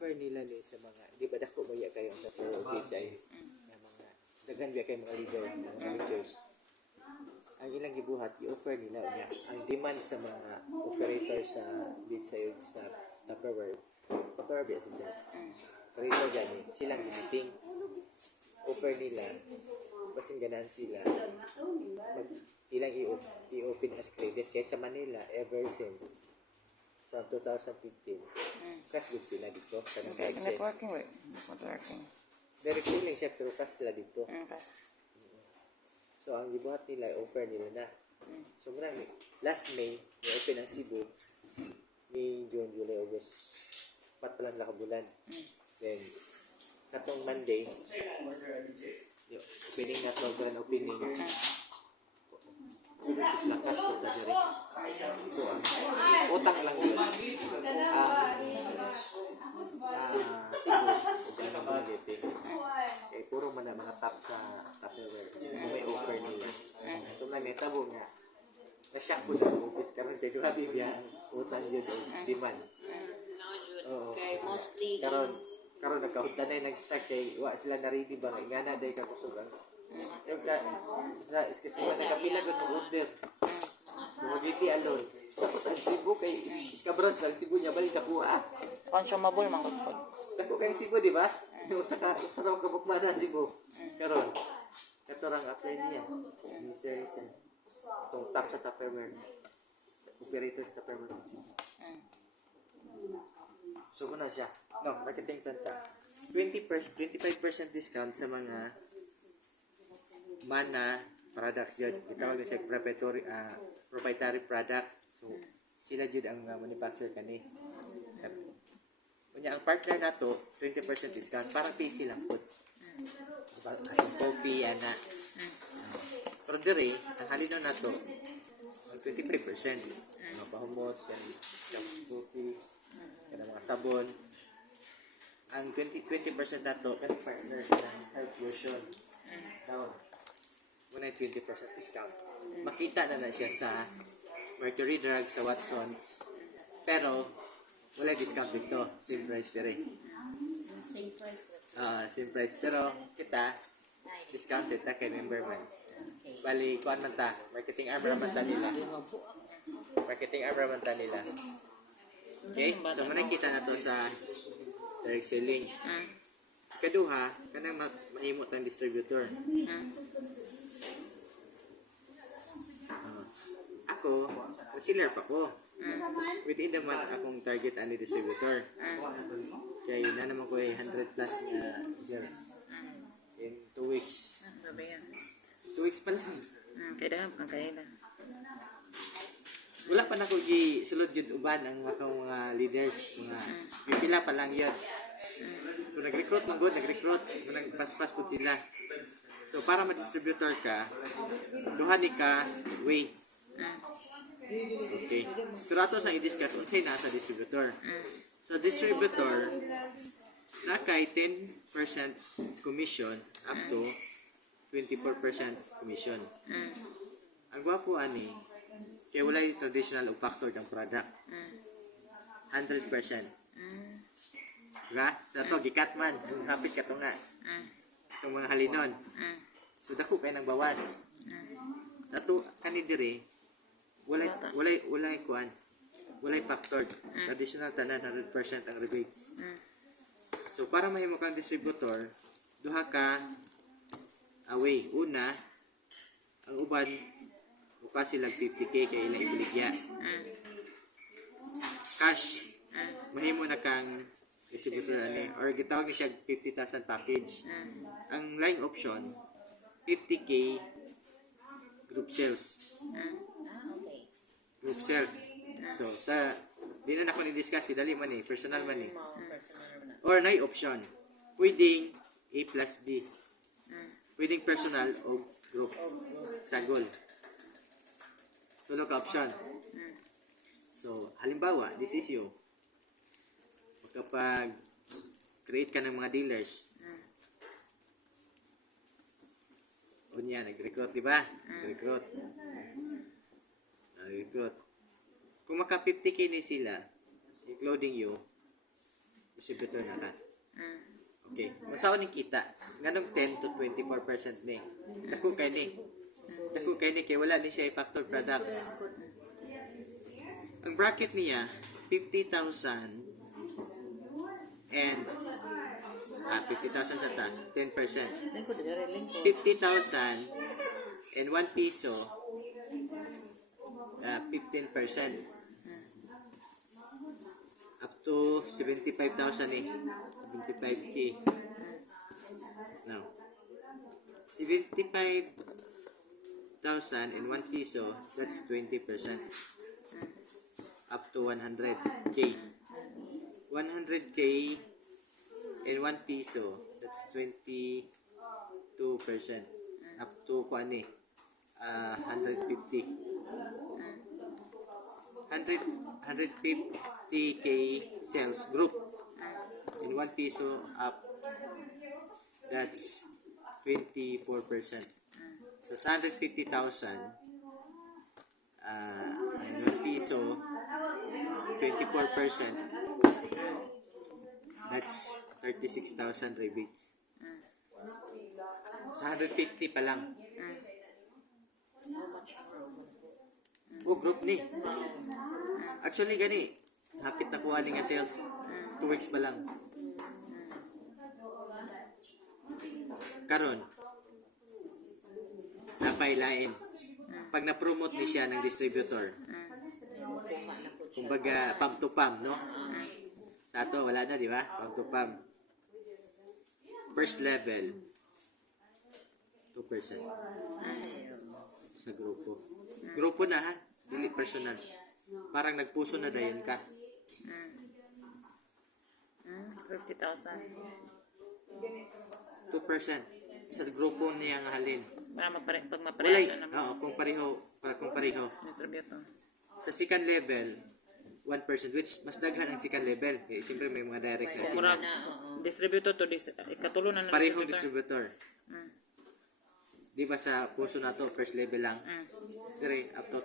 i-offer nila ni sa mga, di ba dako ba kayo ang sa PHI na mga daghan ba kayo mga leader, mga managers. Ang ilang gibuhat, i-offer nila niya. Ang demand sa mga operator sa bid sa Tupperware ba siya? Operator dyan eh, silang meeting. Offer nila, kasing ganan sila, ilang i-open as credit. Kaya sa Manila, ever since from 2015, cash good sila dito sa nag-access. Networking. Direct selling siya, pero cash sila dito. Okay. So, ang gibuhat nila, offer nila na. So, muna, last May, i-open ang Cebu. May June, July, August. 4 pa lang nakabulan. Then, katong Monday, opening na program opening. So, sila cash po na diri. So, utang lang yun. Cebu, utang lang mga dating. Eh, puro man na mga top sa Tupperware. May offer nila. So, nanitabo nga. Na-shock ko na ang office karon kay grabe biya utang yun o demand. Oo. Karon nagkahutan na nag-start kay wa sila na-ready ba nga na day kakusugan. Yung sa iskasila nagkapila gud mo order. Mugiti alone. Sa putang Cebu kay iskabras lang Cebu niya balik ako Consumable man gud pod. Dako kay Cebu di ba? Usa raw ka bukmana Cebu. Karon katorang apply niya. Ni sir siya. Itong top sa Tupperware. Operator sa Tupperware. So, muna siya. No, marketing planta. 25% discount sa mga mana products yun. Itawag na siya proprietary product. So, sila yun ang manufacturer kani. Kunya, ang partner na to, 20% discount. Parang PC lang po. Diba? Coffee, ana. Pero dire, ang halino na to, 25%. Mga pahumot, coffee, mga sabon. Ang 20% na to, pero partner ng health version. Down. Muna yung 20% discount. Makita na siya sa Mercury Drug, sa Watsons. Pero, wala discount dito. Same price dire. Same price. Pero, kita, discounted ta kay member man. Bali, kuan man ta, marketing arm man ta nila. Okay? So, manakita na to sa direct selling. Kaduha, kanang mahimot ang distributor. Ako, seller pa ko. Within the month, akong target ani distributor. Kaya na naman ko 100 plus nga sales. In 2 weeks. 2 weeks pa lang. Kaya ang kailan. Wala pa na ko gisulod yun uban ang mga leaders, mga pipila pa lang yun. Kung nag-recruit, nag-recruit, kung nag-pass-pass po sila. So, para ma-distributor ka, duhan ka, wait. Okay. Pero ato sa i-discuss, unsay na sa distributor. So, distributor, na kay 10% commission up to 24% commission. Ang gwapo ani, kaya wala yung traditional o factored ang product. 100%. Diba? Dato, gikat man. Hapit ka ito nga. Itong mga halinon. So, dako kayo nang bawas. Dato, kanidiri, walay kuan. Walay factored. Traditional tanan, 100% ang rebates. So, para mahimo kang distributor, duha ka away. Una, ang uban, buka silang 50k kaya ilang ibaligya. Cash, mahimo na kang distributor or gitawag ni siya 50,000 package. Ang line option, 50k group sales. Group sales. So, di na ako ni-discuss, dali man eh, personal man eh. Or na option, pwedeng A plus B. Pwedeng personal o group. Sagol. Tulo ka option. So, halimbawa, this is you. Kapag create ka ng mga dealers, unya, nag-recruit, di ba? Nag-recruit. Kung maka 50k ni sila, including you, distributor na ka. Mm. Okay. Masawa ni kita. Nganong 10 to 24% ni. Dako kay ni. Dako kay ni kay wala ni siya factor product. Ang bracket niya 50,000 and 50,000 sa ta 10%. 50,000 and 1 piso 15%. Up to 75,000 eh. 75k. Now, 75,000 and 1 piso, that's 20%. Up to 100k. 100k and 1 piso, that's 22%. Up to kuan eh, 150. 150k sales group in 1 piso up, that's 24%. So sa 150,000 and 1 piso 24%, that's 36,000 rebates. Sa 150 pa lang. Group ni. Actually gani, hapit na kuha ni nga sales. 2 weeks pa lang. Karon, napailain. Pag na-promote ni siya ng distributor, kumbaga pump to pump, no? Sa ato, wala na, di ba? Pump to pump. First level, 2% sa grupo. Grupo na ha, dili personal. Parang nagpuso na dayon ka. 50,000. 2% sa grupo niya nga halin. Pag Walay, mapareso na kung pareho. distributor. Sa second level, 1%, which mas daghan ang second level. Kaya siyempre may mga direct na Mura, distributor to ikatulo na ng parehong distributor. distributor. Di ba sa puso na to, first level lang. Dire, up to.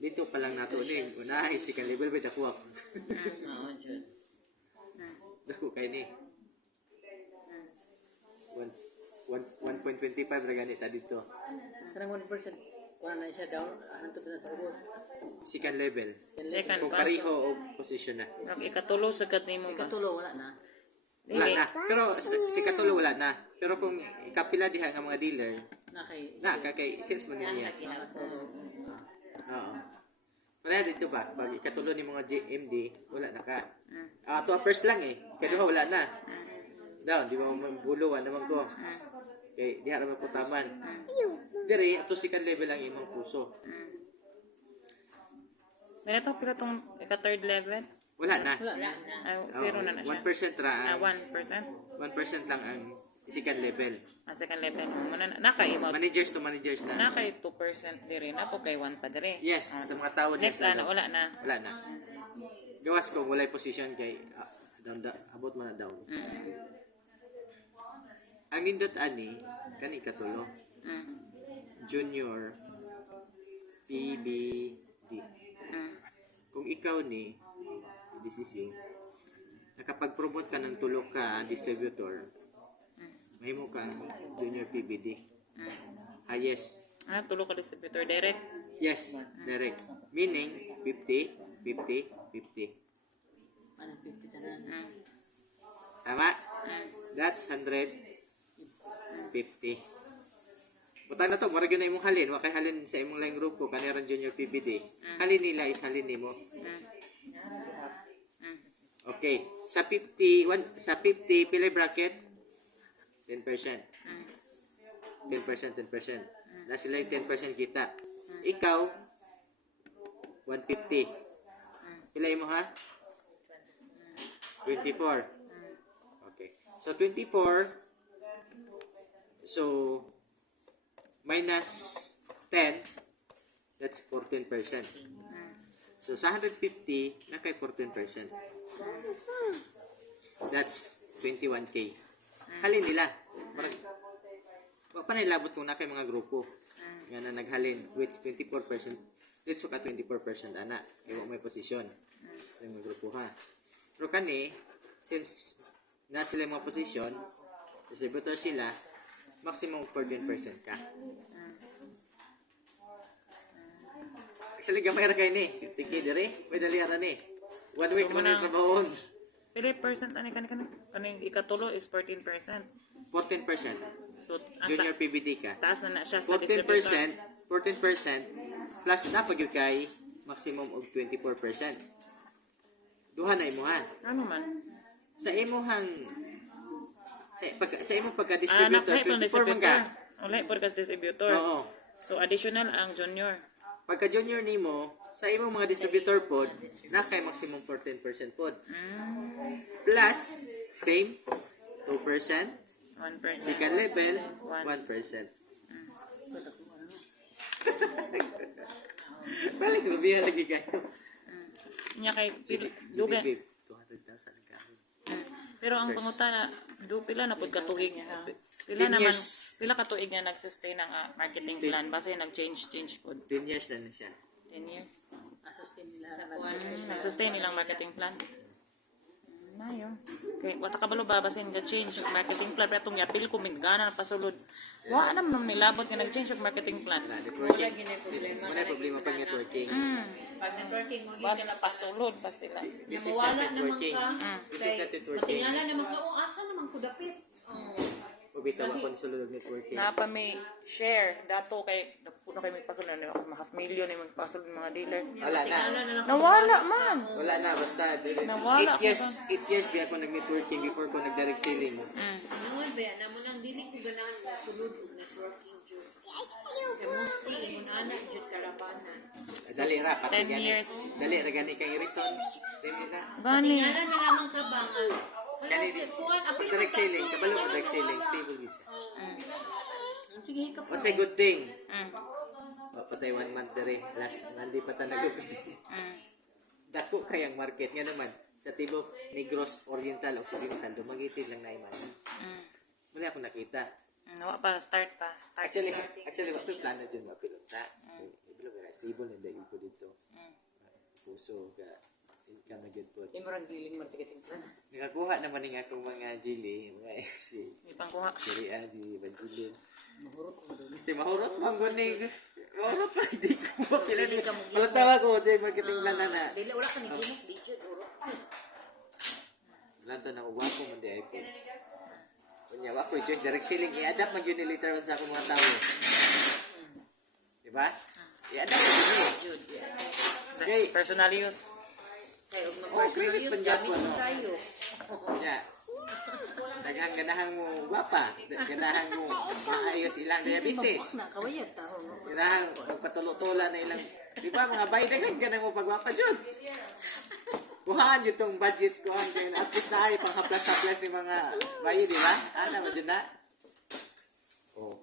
Dito pa lang nato ni. Unahay, second level, may dakuha. Dako kayo ni. 1.25 na ganita dito. Karang 1%. Wala na siya down. Hantod na sa ubos. Second level. Second Kung pa. pareho o position na. Pag ikatulo sa katimo ba? Ikatulo, wala na. Wala na. Pero si Katulo wala na. Pero kung ikapila diha nga mga dealer, Na kay kay salesman niya. Oo. Para dito ba, pag ikatulo ni mga GMD, wala na ka. To first lang eh. Kaduha wala na. Down, di ba mabuluan naman ko. Kay diha ra maputaman. Dire to second level lang imong puso. Pila tong ika-third level? Wala na. Zero na siya. 1% ra. 1%? 1% lang ang second level. Second level. Naka-imot. Managers to managers na. Nakay 2% diri na po kay 1 pa diri. Yes, sa mga tao Next wala na. Wala na. Gawas ko walay position kay down abot man na down. Ang nindot ani kani katulo. Junior PBD. Kung ikaw ni, this is you, nakapag-promote ka ng tulo ka distributor, may mo ka junior PBD. Highest. Tulo ka distributor direct. Yes, direct. Meaning, 50, 50, 50. ano 50 tanan. Tama? That's 150. Buta na to, marag yun na imong halin. Wakay halin sa imong line group ko, kaniran junior PBD. Halin nila is halin nimo. Okay. Sa 50, pilay bracket, 10%. 10%. Na sila yung 10% kita. Ikaw, 150. Pilay mo ha? 24. Okay. So, 24. So, minus 10, that's 14%. So, sa 150, nakay 14%. That's 21K. Halin nila. Pa nilabot kung nakay mga grupo. Nga na naghalin, which 24%. Dito ka 24% ana. Ewa may posisyon. Yung mga grupo ha. Pero kani, since na sila yung mga posisyon, distributor sila, maximum 14% ka. Actually, gamay ra kayo ni. Tiki diri, may daliara ni. 1 week mo na yung trabahon. Pili percent ani kaning ikatulo is 14%. 14%. So ang Junior PBD ka. taas na siya sa 14%, distributor. 14% plus na pag yung kay maximum of 24%. Duha na imuhan. Ano man? Sa imuhang sa imong pagka-distributor, Napay 24 man pang distributor. ka. Ulay por kas distributor. Oo. So additional ang junior. Pagka junior nimo, sa imong mga distributor pod, na kay maximum 14% pod. Plus, same, 2%. 1%. Second level, 1%. Balik mo, biya lagi kayo. Nya kay Dugan. dugan. 200,000 ang kami. Pero ang pangutana, pila na pud katuig. 10 Pila naman, years. pila katuig nga nag-sustain ang marketing plan base nag-change pud. 10 years na siya. 10 years. Asustin nila. Nag-sustain nilang marketing plan. Mayo. Okay, wata kabalo babasin ka change ang marketing plan pero tong yapil ko migana na pasulod. Wa na man nilabot nga nag-change ang marketing plan. Networking. Muna problema pag networking. Pag networking mo Ba na pasulod pas nila. This is not networking. This is not networking. matingala naman ka, asa naman ko dapit. Ubitaw ako sa sulod networking. Na pa may share dato kay puno kay may pasulod na half million yung pasulod mga dealer. Wala na. Nawala man. Wala na, basta. Nawala 8 years biya ako nag-networking before ko nag-direct selling. Nuwan ba, naman ang dili ko ganahan sa sulod og networking jud. Kaya mostly, ingon anak jud kalabanan. Dali ra, pati 10 gani. years. Dali ra gani kay reason. Dili ra. Gani. Tingala na naman ka ba nga? Wala Kani si Kuan, sa apil direct selling, kabalo mo direct selling, stable gid siya. sige ka po. Kasi good thing. Mm. Papatay 1 month dere. Last nandi pa ta nagupit. Dako kayang market nga naman sa tibok Negros Oriental o Occidental dumagitid lang na iman. Wala ako nakita. Nawa pa start pa. Start. Actually wa ko plano dyan mapilota. Ibalo nga stable na dahil ko dito. Puso ka income na gid po. Imurang giling marketing plan. Nakakuha naman ng akong mga jili, mga si Di pangkuha. Siri Angie, Banjilin. Di mahurot bang guning. Mahurot pa, hindi ko makilala. Palatawa ko sa marketing plan na. Dili, wala ka nag-inok, di jud, urok. Lanto na uwapo man di iPhone. Kunya wako choice direct selling i-adapt mag yun later on sa akong mga tao. Diba? I-adapt mo yun. Jud, Okay. Personal use. kaya og Oh, credit mag-personal use, panjat gamit mo, no? tayo. Kunya. Daghang ganahan mo gwapa. Ganahan mo maayos ilang diabetes. Na, kawayat taho. Ganahan magpatulo-tula na ilang. Di ba mga bay daghan ganang mo pagwapa jud. Kuhaan yun itong budgets ko ang ganyan. At least na ay pang haplas-haplas ni mga bayi, di ba? Ano mo dyan na? Oh.